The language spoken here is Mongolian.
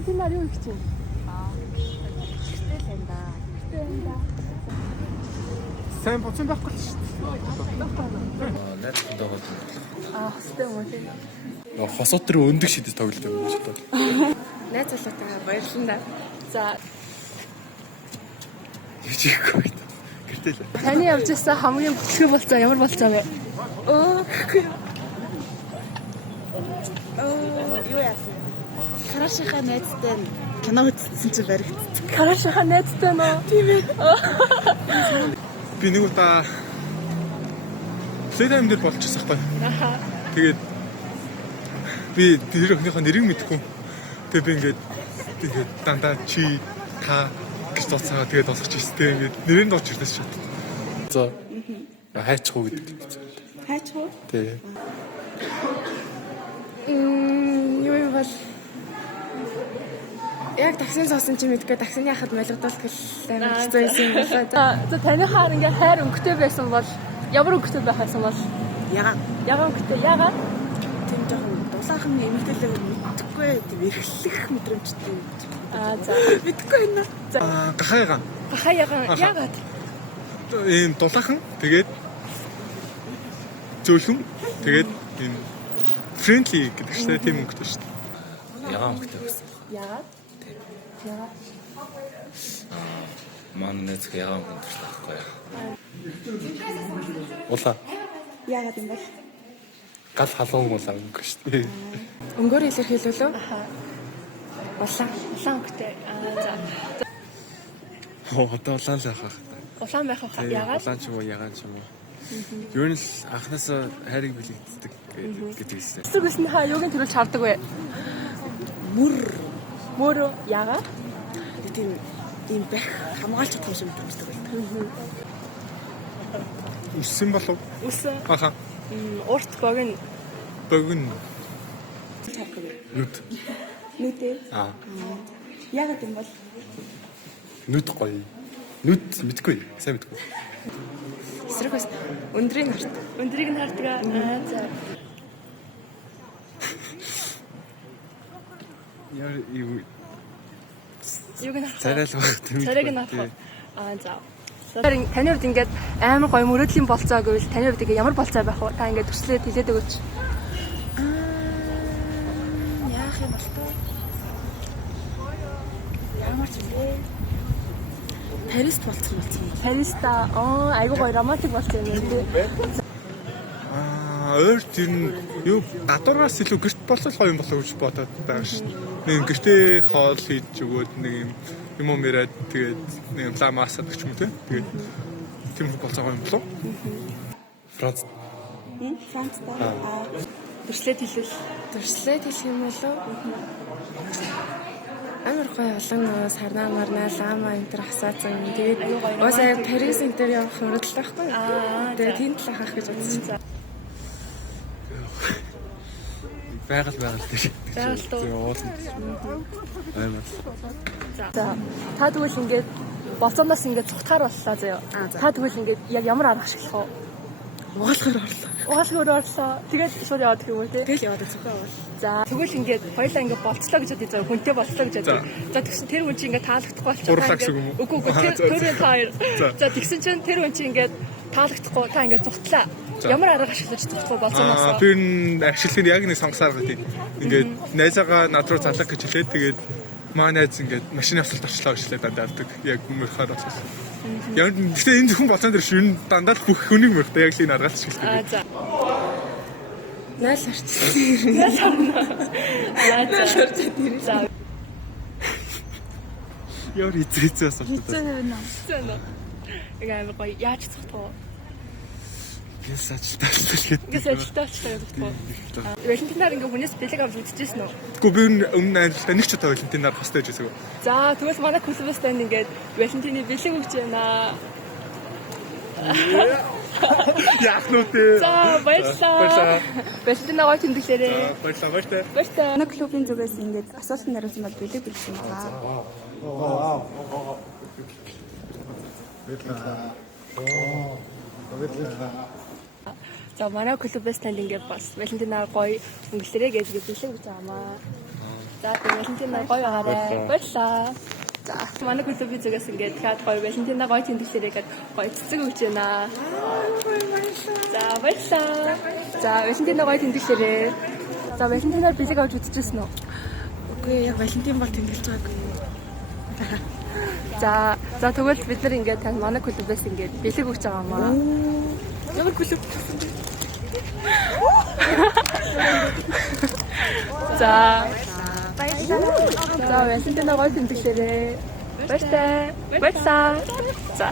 Валентинаар юу их чинь? Ихтэй л энэ да. Сайн боцсон байхгүй шүү дээ. Найзтай тоглож байна. Хөстэй юм уу тийм. Хосууд төр өндөг шидэс тоглож байгаа юм шиг байна. Найз залуутайгаа баярлалаа. За Хичээхгүй. Гэртэл. таны явж байсан хамгийн бүтлэг болцоо ямар болцоо вэ? Юу яасан? Карашихаа найзтай кино үзсэн чинь баригдсан. Карашихаа найзтай нөө. Тийм ээ. Би нэг удаа Playtime дээр болчихсон байхгүй. Аха. Тэгээд би тэр охиныхоо нэрийг мэдэхгүй. Тэгээд би ингээд дандаа чи та гэж дууцгаа тэгээд босгож ирсэн. Тэгээд ингээд нэрээр дууч ирсэн шүү. За. Хайчихуу гэдэг. Хайчих уу? Тий. Юу юм бол яг таксин суусан чи мэдгүй таксины хахад молигдол гэлээ хэцүү байсан юм байна. За таны хаар ингээ хайр өнгөтэй байсан бол ямар өнгөтэй байх байсан бол ягаан өнгөтэй ягаан Тийм жоохон дулаахан эмэгтэйлэг мэдхгүй тийм эрхлэх мэдрэмжтэй. за Мэдхгүй байна. Гахайгаан. хаа ягаан ягаад Ийм дулаахан тэгээд зөөлхөн тэгээд ийм friendly гэдэг чинь тийм өнгөтэй шүү дээ. Ягаан хөхтэй байсан. ягаад ягаад Маань нэц ягаан хөхтэй байхгүй яа. Улаа. Яагаад юм бол? Гал халуун улаан өнгө шүү дээ. өнгөөр илэрхийлвэл улаан өнгөтэй за Одоо улаан л яхах. улаан байх хаа ягаад Улаан ч юм уу ягаан ч юм уу. Юу нь л анханасаа хайрыг бэлэгддэг гэдэг хэлсэн. эсрэг үсний хаа юугийн төрүүлж хардаг вэ мөр ягаад Тийм ийм байх хамгаалж чадах юм шиг мэддэг байна. Үссэн болов? үс Аха. урт богино Богино. Нүд. Нүдээ. Яагаад юм бол? Нүд гоё. Нүд мэдгүй. Сайн мэдгүй. эсрэг үс өндрийг нь хардаг за Яа юу юуг нь царай л баг тийм. царайг нь авах за таны хувьд ингээд амар гоё мөрөөдлийн болцоо гэвэл таны хувьд ингээд ямар болцоо байх вэ та ингээд төслөөд хэлээд өгөөч Яах юм бол тоо? Ямар ч юм бэ? Парист болцсон юм. Париста айгуу гоё романтик болцоо юм тий Өөр тийм юу гадуураас илүү гэрт болол гоё юм болов гэж бодоод байгаа шүү. Нэг гэртээ хоол хийж өгөөд нэг юм юм яриад тэгээд нэг юм ламасад гэх юм те. Тэгээд тийм болцоо юм болов. Франц. Францтай. төслөөд хэлвэл Төрслээд хэлэх юм болов? Амар гоё олон сарнаа марнаа лама энэ төр асаацсан. Тэгээд уусаа Парис энэ төр явах мөрөдөл байхгүй. Тэгээд тэнд л ахах гэж бодсон. Байгаль дээр. байгальтуу Аймаг. за та тэгвэл ингээд болцооноос ингээд цухтахаар боллоо заяа та тэгвэл ингээд яг ямар арга ашиглах вэ угаалгаар орлоо тэгээд шууд яваад гэх юм уу те Тэгэл яваад зүгөө бол. за тэгвэл ингээд хоёлаа ингээд болцлоо гэж бодъё заяа хүнтэй болцлоо гэж бодъё за тэгсэн тэр хүн чинь ингээд таалагдахгүй болчихоо Урлаа гэсэн юм уу? үгүй тэр хоёр за тэгсэн чинь тэр хүн чинь ингээд таалагдахгүй та ингээд зүхтлаа ямар арга ашиглаж зүхтах болцооноос Тэр нь ашиглахыг яг нэг сонгосаар гэх тийм. Ингээд найзаагаа над руу залах гэж хэлээд тэгээд маа найз ингээд машины авсалт орчлоо гэж хэлээд дандаа авдаг. Яг мөрхөөр болчихсон. Яг гэхдээ энэ хүн болцоон дээр шин дандаа л бүх хүнийг мөрхтэй яг л энэ аргаал ашиглдаг. за 0 харцсан. за Яар эцээцээ асуулт. ингээ амар гоё яаж зүхтах вэ Гээс ажилтаа хэлгээд. Гээс ажилтаа очлоо гэж бодох. Валентинаар ингээ хүнээс бэлэг авч үзчихсэн үү? Тэгэхгүй би өмнө айлтаа нэг ч удаа Валентинаар хостой гэж байсан. За тэгвэл манай клубээс тань ингээд Валентины бэлэг өгч байна. Яах нү те. За баярлалаа. Валентина гоё тэмдэглээрээ. Баярлалаа. Баярлалаа. Манай клубын зүгээс ингээд асуултанд хариулсан бол бэлэг билсэн байгаа. За манай клубээс танд ингээд бас Валентинаар гоё тэмдэглээрээ гэж бэлэг өгч байгаамаа. За Валентина гоё байгаарай. Баярлалаа. За манай клубын зүгээс ингээд дахиад гоё Валентина гоё тэмдэглэрээ гээд гоё цэцэг өгч байна. За баярлалаа. За Валентина гоё тэмдэглэрээ. За Валентинаар бэлэг авч үзчихсэн үү? Үгүй яг Валентин бол тэмдэглэж байгааг. За тэгвэл бид нар ингээд тань манай клубээс ингээд бэлэг өгч байгаа юм аа. Ямар клуб? За Валентина гоё тэмдэглэрээ. Баярлалаа. За